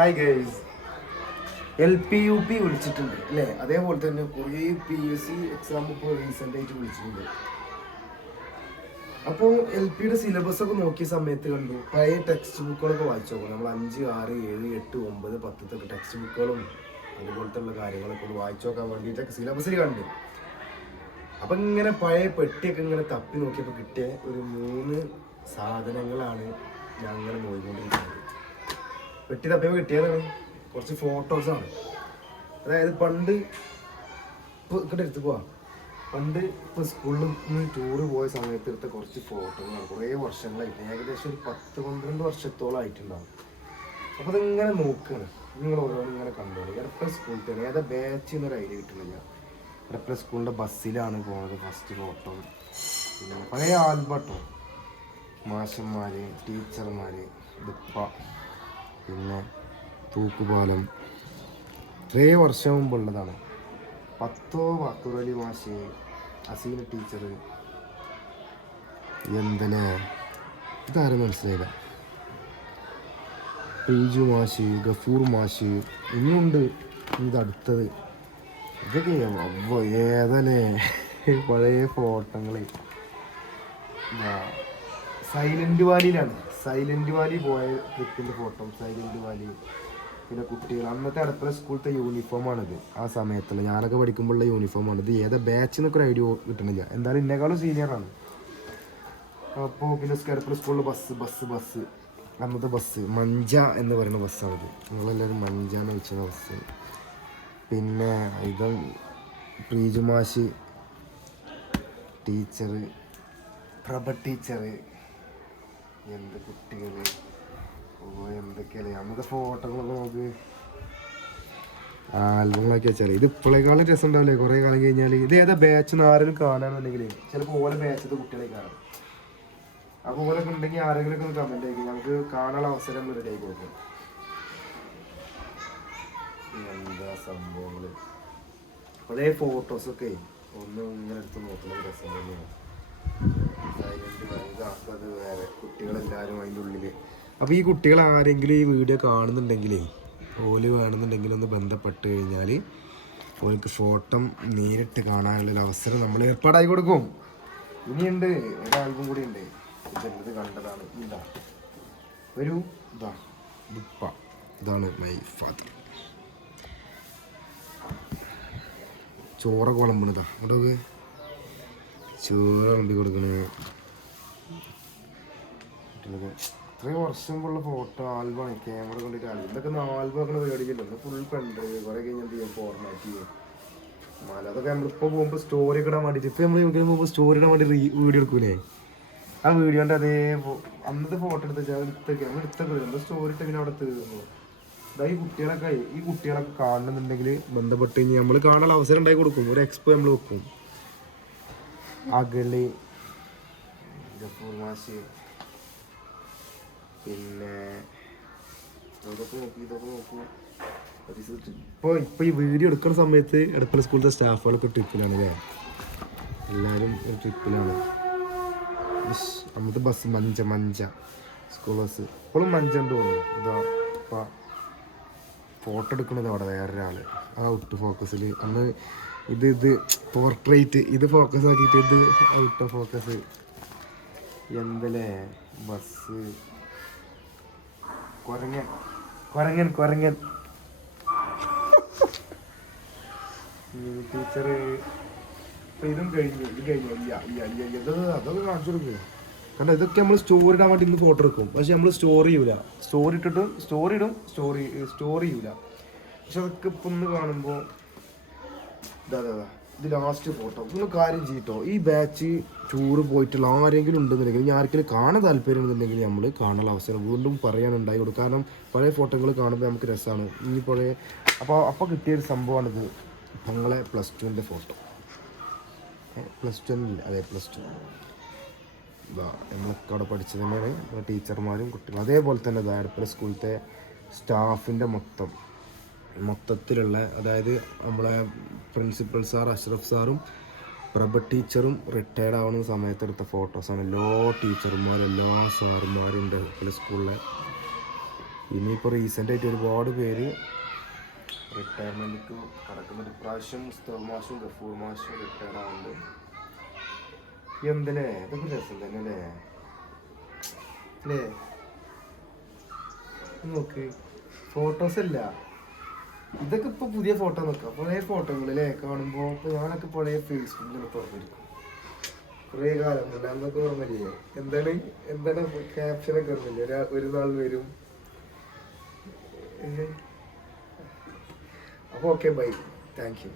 Hi guys L P U P വിളിച്ചിട്ടുണ്ട് അല്ലേ? അതേപോലെ തന്നെ കുറേ പി എസ് സി എക്സാം ഇപ്പോൾ റീസെന്റ് ആയിട്ട് വിളിച്ചിട്ടുണ്ട്. അപ്പോൾ എൽ പിയുടെ സിലബസ് ഒക്കെ നോക്കിയ സമയത്ത് കണ്ടു പഴയ ടെക്സ്റ്റ് ബുക്കുകളൊക്കെ വായിച്ചു നോക്കണം. നമ്മൾ അഞ്ച് ആറ് ഏഴ് എട്ട് ഒമ്പത് പത്തത്തൊക്കെ ടെക്സ്റ്റ് ബുക്കുകളും അതുപോലത്തെ ഉള്ള കാര്യങ്ങളൊക്കെ ഒന്ന് വായിച്ചു നോക്കാൻ വേണ്ടിയിട്ടൊക്കെ സിലബസിൽ കണ്ടു. അപ്പം ഇങ്ങനെ പഴയ പെട്ടിയൊക്കെ ഇങ്ങനെ തപ്പി നോക്കിയപ്പോൾ കിട്ടിയ ഒരു മൂന്ന് സാധനങ്ങളാണ് ഞാൻ ഇങ്ങനെ പെട്ടി തപ്പിയപ്പോൾ കിട്ടിയതാണ്. കുറച്ച് ഫോട്ടോസാണ് അതായത് പണ്ട് ഇവിടെ എടുത്ത് പോവാം. പണ്ട് ഇപ്പോൾ സ്കൂളിൽ നിന്ന് ടൂറ് പോയ സമയത്ത് എടുത്ത കുറച്ച് ഫോട്ടോകളാണ് കുറേ വർഷങ്ങളായിട്ട് ഏകദേശം ഒരു പത്ത് പന്ത്രണ്ട് വർഷത്തോളം ആയിട്ടുണ്ടാവും. അപ്പോൾ അതിങ്ങനെ നോക്കുകയാണ് നിങ്ങൾ ഓരോന്നും ഇങ്ങനെ കണ്ടോളൂ. എടപ്പ സ്കൂളിൽ തന്നെ ഏതാ ബാച്ച് എന്നൊരു ഐഡിയ കിട്ടുന്നില്ല. എടപ്പ സ്കൂളിന്റെ ബസ്സിലാണ് പോണത് ഫസ്റ്റ് ഫോട്ടോ പിന്നെ പഴയ ആൽബട്ടോ മാഷന്മാർ ടീച്ചർമാർ ദുപ്പ പിന്നെ തൂക്കുപാലം. ഇത്രേ വർഷം മുമ്പുള്ളതാണ്. പത്തോ വാക്കുറലി മാഷ് അസീന ടീച്ചർ എന്തിനെ? ഇതാരും മനസ്സിലായില്ല. പ്രീജു മാഷ് ഗഫൂർ മാഷ് ഇനിയുണ്ട്. ഇത് അടുത്തത്. ഇതൊക്കെ അവ ഏതല്ലേ പഴയ ഫോട്ടോകൾ സൈലന്റ് വാലിയിലാണ്. സൈലന്റ് വാലി പോയ ട്രിപ്പിന്റെ ഫോട്ടോ സൈലന്റ് വാലി പിന്നെ കുട്ടികൾ. അന്നത്തെ അടുത്തുള്ള സ്കൂളത്തെ യൂണിഫോമാണിത് ആ സമയത്തുള്ള ഞാനൊക്കെ പഠിക്കുമ്പോഴുള്ള യൂണിഫോമാണ് ഇത് ഏതാ ബാച്ച് എന്നൊക്കെ ഒരു ഐഡിയ കിട്ടണില്ല. എന്തായാലും ഇന്നേക്കാളും സീനിയറാണ് അപ്പോൾ പിന്നെ സ്കെർപ്പിൾ സ്കൂളിൽ ബസ് ബസ് ബസ് അന്നത്തെ ബസ് മഞ്ച എന്ന് പറയുന്ന ബസ്സാണിത് നിങ്ങളെല്ലാവരും മഞ്ച എന്ന് വെച്ച ബസ് പിന്നെ ഇത് പ്രീജുമാശി ടീച്ചർ പ്രഭ ടീച്ചർ എന്ത് കുട്ടികൾ ഓ എന്തൊക്കെയല്ലേ? അന്നത്തെ ഫോട്ടോകളൊക്കെ നോക്ക് ആൽബങ്ങളൊക്കെ വെച്ചാൽ ഇത് ഇപ്പോഴേക്കാളും രസം ഉണ്ടാവില്ലേ കുറേ കാലം കഴിഞ്ഞാൽ ഇത് ഏതാ? ബാച്ച് ആരെങ്കിലും കാണാന്നുണ്ടെങ്കിൽ ചിലപ്പോൾ ഓരോ ബാച്ചത്തെ കുട്ടികളെ കാണാം. അപ്പോൾ ഓരോ ഉണ്ടെങ്കിൽ ആരെങ്കിലും ഒക്കെ ഒന്ന് കമന്റ് ആയിരിക്കും നമുക്ക് കാണാനുള്ള അവസരം റെഡി ആയി കൊടുക്കും. എന്താ സംഭവങ്ങൾ പഴയ ഫോട്ടോസൊക്കെ ഒന്ന് ഇങ്ങനെ എടുത്ത് നോക്കുന്ന രസം തന്നെയാണ് കുട്ടികളെല്ലാവരും അതിന്റെ ഉള്ളിൽ അപ്പോൾ ഈ കുട്ടികൾ ആരെങ്കിലും ഈ വീഡിയോ കാണുന്നുണ്ടെങ്കിലേ ഓൽ വേണമെന്നുണ്ടെങ്കിൽ ഒന്ന് ബന്ധപ്പെട്ട് കഴിഞ്ഞാൽ ഓൾക്ക് ഫോട്ടോ നേരിട്ട് കാണാനുള്ള ഒരു അവസരം നമ്മൾ ഏർപ്പാടായി കൊടുക്കും. ഇനിയുണ്ട് ഒരാൾക്കും കൂടി ഉണ്ട്. ഇതെന്നത് കണ്ടതാണ്? ഇതാ. ഒരു ഇതാ. ഉപ്പ ഇതാണ് മൈ ഫാദർ. ചോറ കുളമ്പണതാ അവിടെ ചോറ് വിളമ്പി കൊടുക്കണേ. കുട്ടികളൊക്കെ ഇത്രയും വർഷം ഉള്ള ഫോട്ടോ ആൽബമാണ് ക്യാമറ കൊണ്ട് ആൽബം ഇതൊക്കെ ആൽബം ഒക്കെ മേടിക്കില്ല ഫുൾ കണ്ട് കുറെ കഴിഞ്ഞ് എന്ത് ചെയ്യും? ഫോർമാറ്റ് ചെയ്യും. മല അതൊക്കെ നമ്മളിപ്പോൾ പോകുമ്പോൾ സ്റ്റോറി ഒക്കെ ഇടാൻ വേണ്ടിയിട്ട് ഇപ്പം നമ്മൾ എവിടെയെങ്കിലും പോകുമ്പോൾ സ്റ്റോറി ഇടാൻ വേണ്ടി വീഡിയോ എടുക്കൂലേ? ആ വീഡിയോന്റെ അതേ അന്നത്തെ ഫോട്ടോ എടുത്ത് വെച്ചാൽ എടുത്തൊക്കെ നമ്മൾ എടുത്തൊക്കെ നമ്മൾ സ്റ്റോറി ഇട്ട് അവിടെ തീർന്നു അതായത് ഈ കുട്ടികളൊക്കെ ഈ കുട്ടികളൊക്കെ കാണണമെന്നുണ്ടെങ്കിൽ ബന്ധപ്പെട്ട് കഴിഞ്ഞാൽ നമ്മൾ കാണാനുള്ള അവസരം ഉണ്ടായി കൊടുക്കും. ഒരു എക്സ്പോ നമ്മൾ വെക്കും. ഗഫൂർ മാഷ് പിന്നെ ഇതൊക്കെ നോക്കി ഇപ്പോൾ ഇപ്പോൾ ഈ വീഡിയോ എടുക്കുന്ന സമയത്ത് അടുത്തുള്ള സ്കൂളിലെ സ്റ്റാഫുകളൊക്കെ ട്രിപ്പിലാണ് അല്ലേ എല്ലാവരും ട്രിപ്പിലാണ്. നമ്മുടെ bus Mancha Mancha. School bus. ഇപ്പോഴും മഞ്ച ഉണ്ട് തോന്നുന്നു. ഇതാ ഇപ്പം ഫോട്ടോ എടുക്കണത് അവിടെ വേറൊരാൾ. ആ ഔട്ട് ഫോക്കസിൽ അന്ന് ഇത് ഇത് പോർട്രേറ്റ് ഇത് ഫോക്കസ് ആക്കിയിട്ട് ഇത് ഔട്ട് ഓഫ് ഫോക്കസ് എന്തല്ലേ ബസ്. കുരങ്ങൻ. കുരങ്ങൻ കുരങ്ങൻ. ടീച്ചർ ഇതും കഴിഞ്ഞു ഇത് കഴിഞ്ഞു. ഇല്ല ഇല്ല ഇല്ല ഇത് അതൊക്കെ കാണിച്ചു കാരണം ഇതൊക്കെ നമ്മൾ സ്റ്റോറി ഇടാൻ വേണ്ടി ഇന്ന് ഫോട്ടോ എടുക്കും. പക്ഷെ നമ്മൾ സ്റ്റോറി ചെയ്യൂല സ്റ്റോറി ഇട്ടിട്ട് സ്റ്റോറി ഇടും സ്റ്റോറി സ്റ്റോറി ചെയ്യൂല പക്ഷെ അതൊക്കെ ഇപ്പം ഒന്ന് കാണുമ്പോൾ ഇതാ ഇതാ, ഇതാ. ലാസ്റ്റ് ഫോട്ടോ നിങ്ങൾ കാര്യം ചെയ്യട്ടോ. ഈ ബാച്ച് ടൂറ് പോയിട്ടുള്ള ആരെങ്കിലും ഉണ്ടെന്നുണ്ടെങ്കിൽ ഇനി ആർക്കെങ്കിലും കാണാൻ താല്പര്യം ഉണ്ടെന്നുണ്ടെങ്കിൽ നമ്മൾ കാണാനുള്ള അവസരം വീണ്ടും പറയാനുണ്ടായി കൊടുക്കും. കാരണം പഴയ ഫോട്ടോകൾ കാണുമ്പോൾ നമുക്ക് രസമാണ് ഇനി പഴയ അപ്പോൾ അപ്പോൾ കിട്ടിയൊരു സംഭവമാണിത്. ഞങ്ങളെ പ്ലസ് ടുവിന്റെ ഫോട്ടോ പ്ലസ് ടു അതെ പ്ലസ് ടു നമ്മളൊക്കെ അവിടെ പഠിച്ചത് തന്നെയാണ്. ടീച്ചർമാരും കുട്ടികളും. അതേപോലെ തന്നെ ദാരപ്പുര സ്കൂളിലത്തെ സ്റ്റാഫിന്റെ മൊത്തം. മൊത്തത്തിലുള്ള അതായത് നമ്മളെ പ്രിൻസിപ്പൽ സാർ അഷ്റഫ് സാറും പ്രഭ ടീച്ചറും റിട്ടയർഡ് ആവുന്ന സമയത്തെടുത്ത ഫോട്ടോസാണ് എല്ലാ ടീച്ചർമാരും എല്ലാ സാറുമാരും ഉണ്ട് അടുപ്പുള്ള സ്കൂളിലെ ഇനിയിപ്പോൾ റീസെന്റായിട്ട് ഒരുപാട് പേര് റിട്ടയർമെന്റിക്ക് ഒരു പ്രാവശ്യം മുസ്തഫ മാഷും ഗഫൂർ മാഷും റിട്ടയർഡ് ആവുന്നുണ്ട്. എന്തല്ലേ ഇതൊക്കെ രസം തന്നെ അല്ലേ അല്ലേ നോക്ക്. ഫോട്ടോസ് അല്ല. ഇതൊക്കെ ഇപ്പൊ പുതിയ ഫോട്ടോ നോക്കാം പഴയ ഫോട്ടോകളിലെ കാണുമ്പോ ഞാനൊക്കെ പഴയ ഫേസ്ബുക്കിൽ തുറന്നിരിക്കും. കുറേ കാലം അന്നൊക്കെ ഓർമ്മയില്ലേ? എന്താണ്? എന്താണ് ക്യാപ്ഷനൊക്കെ ഓർമ്മയില്ലേ ഒരാ- ഒരു നാൾ വരും. അപ്പൊ ഓക്കെ ബൈ താങ്ക് യു